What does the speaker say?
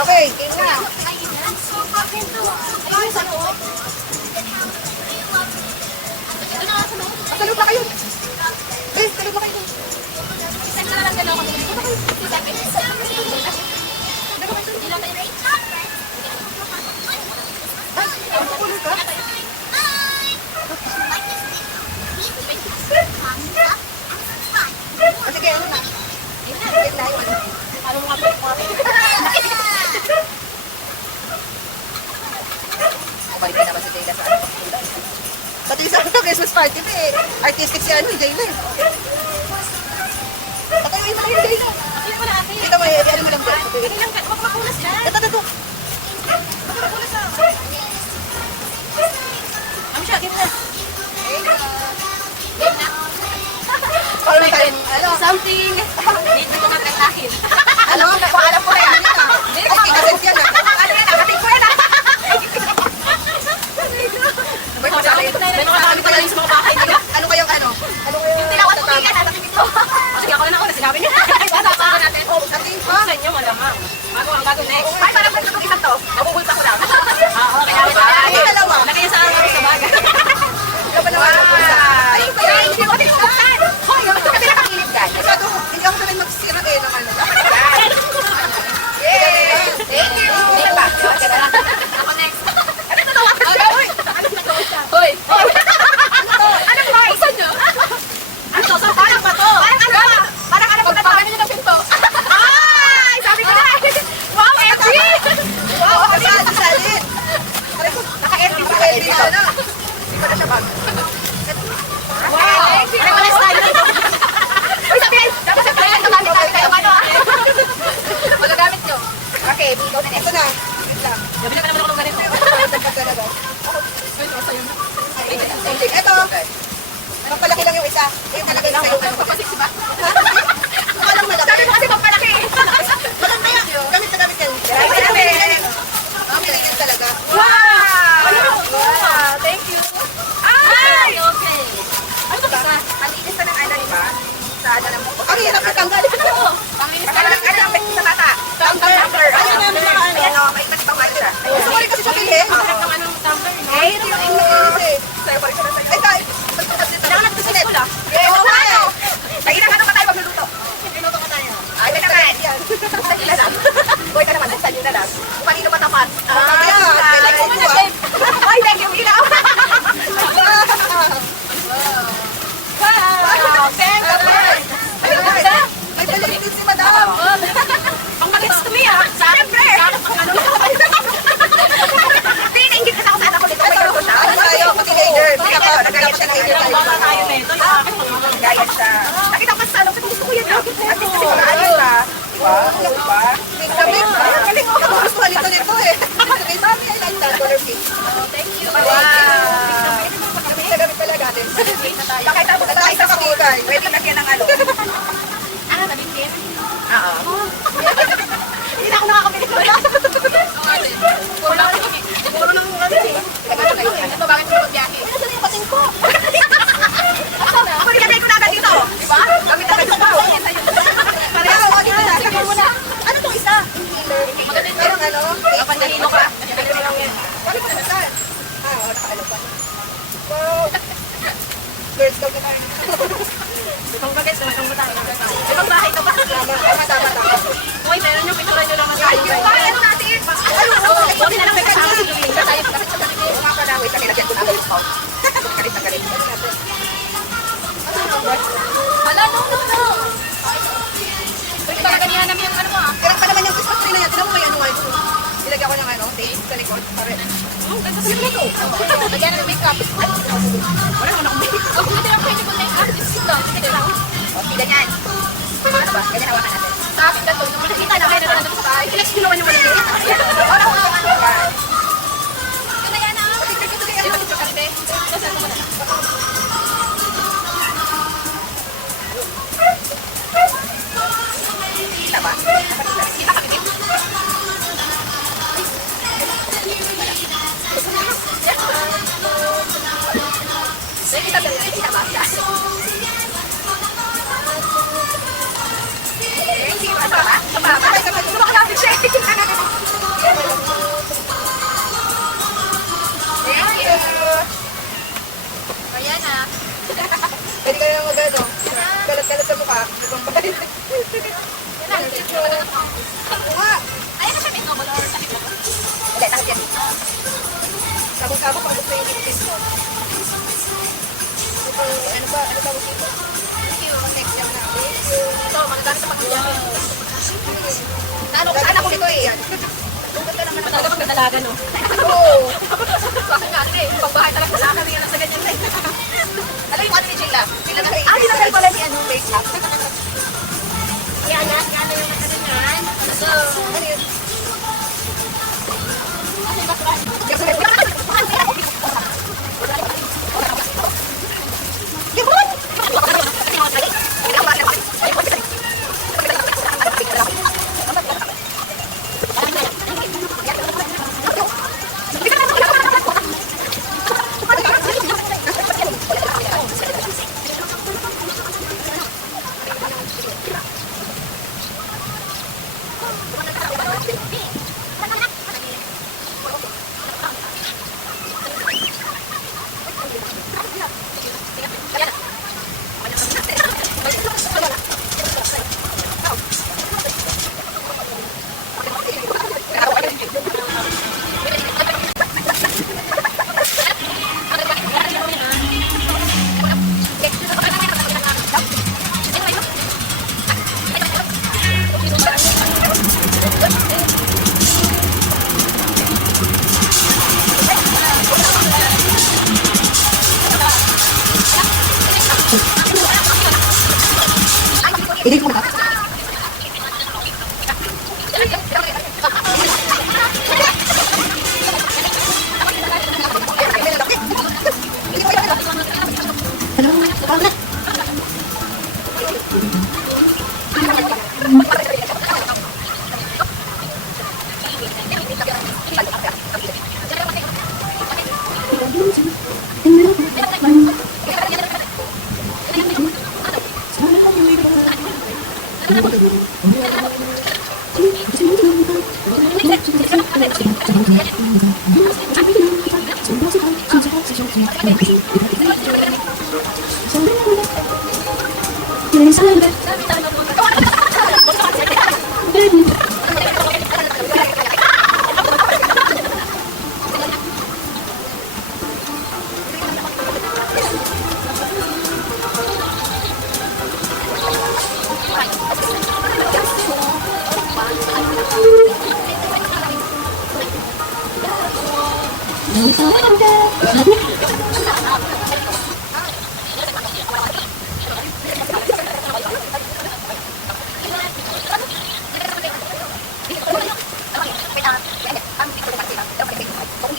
Okay, game na. Salud na kayo. Salud na kayo. Sige, ano na? Ano mga balik na naman si Jayla sa ano. Pati sa Christmas party na eh. Artistic si ano, Jayla eh. Patayin mo lang yung Jayla. Dito mo eh, ano mo lang ba? Huwag makulas ka. Ito. Makulas ka. Amsha, game na. Parang may kain. Something. Dito ko magkakahin. Ano? Alam ko na yan. Dito. Ay, kasens yan ah. Ano yan? Nakating ko yan ah. Nakakakita lang yung sa mga bahay nila. Ano kayong ano? Tinawad ko yan. Natatingin ko. Sige, ako na ako na sinabi niya. Tama ka natin. Ang tingin pa? Sa inyo, malamang. Bago next. Ay, parang pwede itong isang to. Mabubulta ko lang. Oo, kaya ako Ay, dalawa. Lagay sa ano sa bagay. Wala ba naman? Ay, hindi ko tinuksan. Hoy, kasi nakakilip ka. Masyado, hindi ako sanay magsira eh ng ano. Yay! Thank you! Hindi pa. Ako next. Ano ito nawa? Hoy! Ano nagawa siya? Hoy! Ano ba? Isan nyo? Ano to? Parang ba to? Parang ano ba? Parang ano ba? Pagpagano nyo ng pinto? Ay! Sabi ko na! Wow, FG! Wow, Salit. naka-FG pa Pwede kayo na na. Hindi pa na siya bag. Wow! Ay, malas tayo dito. Uy, sabihin! Dapat sa tayo, tumamit namin kayo ano ah. Wala gamit nyo. Okay, ikaw na next. Ito na. Wait lang. Gabi na naman ako ng ganito. Talaga. Ito. Magpalaki lang yung isa. Yung malaki lang sa'yo. Papasiksi ba? Walang malaki. Sabi mo kasi magpalaki. Maganda yan. Gamit na gamit yan. Okay lang yan talaga. Wow! Wow! Thank you. Ay! Okay. Ano ba? Malinis pa ng ano, di ba? Sa ano ng buko. Ang hirap na tanggal. Panginis Ano lang, ano lang, sa bata. tumbler. Ayun na naman ang ano. Ayan o, may iba't ibang ano siya. Gusto ko rin kasi siya bilhin. Ang harap ng anong tumbler, no? Ay, hindi naman yung kasi. Sa'yo, balik ko na sa'yo. Ay, tayo. Magtukas dito. Kailangan natin sa school, ah. Oo, Ano? nga. Lagi na ano pa tayo magluluto. Pinuto ka tayo. Ay, may naman. Buksan nyo na lang. Boy ka naman, buksan nyo na lang. Kung kanino matapat. Kaya, kailangan Gusto mo ko na, ah. babe? Ay, thank you, ilaw. Wow! Thank you. Ay, ganda. May balik din si madam. Pang magets to me, ah. Siyempre. Hindi, naingit ka sa ako sa anak ko dito. May luto siya. Ano tayo? Teenager. Dapat teenager tayo. Baba tayo nito. Yung akin, mga Gaya siya. Nakita ko sa salong. Gusto ko yan. At least kasi mga ano ka. Diba? Ano ba? Kami, galing ko. Gusto nito nito eh. Kay mami, I like that. Color pink. Thank you. Wow. Kami na gamit pala natin. Pakita mo na tayo sa school. Pwede lagyan ng ano. Ah, nabingkit? Oo. Hindi na ako nakakabili ko. Puro lang ako. Puro lang ako. Ito, bakit mo magbiyahe? Ano sa yung pating ko? Ako nilagay ko na agad dito. Diba? Gamit na ito pa. Pareho, o dito na. Saka muna. Ano tong isa? Maganda ito. Parang ano? Kapag nahilo ka. Kami ko na saan? Ah, oo, nakaalam pa. Wow. Girls, daw na tayo. Itong bagay, itong batang. Ibang bahay ka ba? Tama. Uy, meron yung picture nyo naman tayo. Bakit ano natin? Buti na lang may kasama si Luwin. Tayo, kapit sa galit. Mga panawin kami, lagyan ko na agad ito. Galit na galit. Hala, no. Pwede ba ganyan namin yung ano mo ah? Kaya pa naman yung Christmas tree na yan. Tinan mo may ano nga ito. Nilagyan ko ng ano, tape sa likod. Pare. Ganda sa ito. Lagyan ng makeup. Wala naman akong makeup. Ang hindi lang pwede ko makeup. This lang. Sige lang. Okay, ganyan. Ano ba? Ganyan hawakan natin. Sa akin ganito. Nung nakikita na kayo na nandun sa tayo. Flex nyo naman yung maliliit. Wala ko ano ba? Ito na yan ah. Ito dito ka rin. Kasi ano mo na. Kita ba? Kita ka bigit. Kita ba? Sige ba? Sa baba? kalat sa mukha. Ibang bahay. Nga. Ayun na siya, may novel or takip mo. Hindi, takot yan. Sabog-sabog pag gusto yung ipitin mo. Ito, ano ba? Ano tawag dito? Thank you. Next time na. Thank you. Ito, magagamit sa pagkakaya. Saan ako nito eh? Kung ganda naman Talaga magdadalaga, no? Oo. Bakit nga, ano eh, pagbahay talaga sa akin, yan sa ganyan na. Alam yung ano ni Sheila? Sheila na Tinanggal pala ni ano, make up. Yan, yan yung ano yan. So, Ano yun? I-date mo na. Ano? Paano na? No, it's not.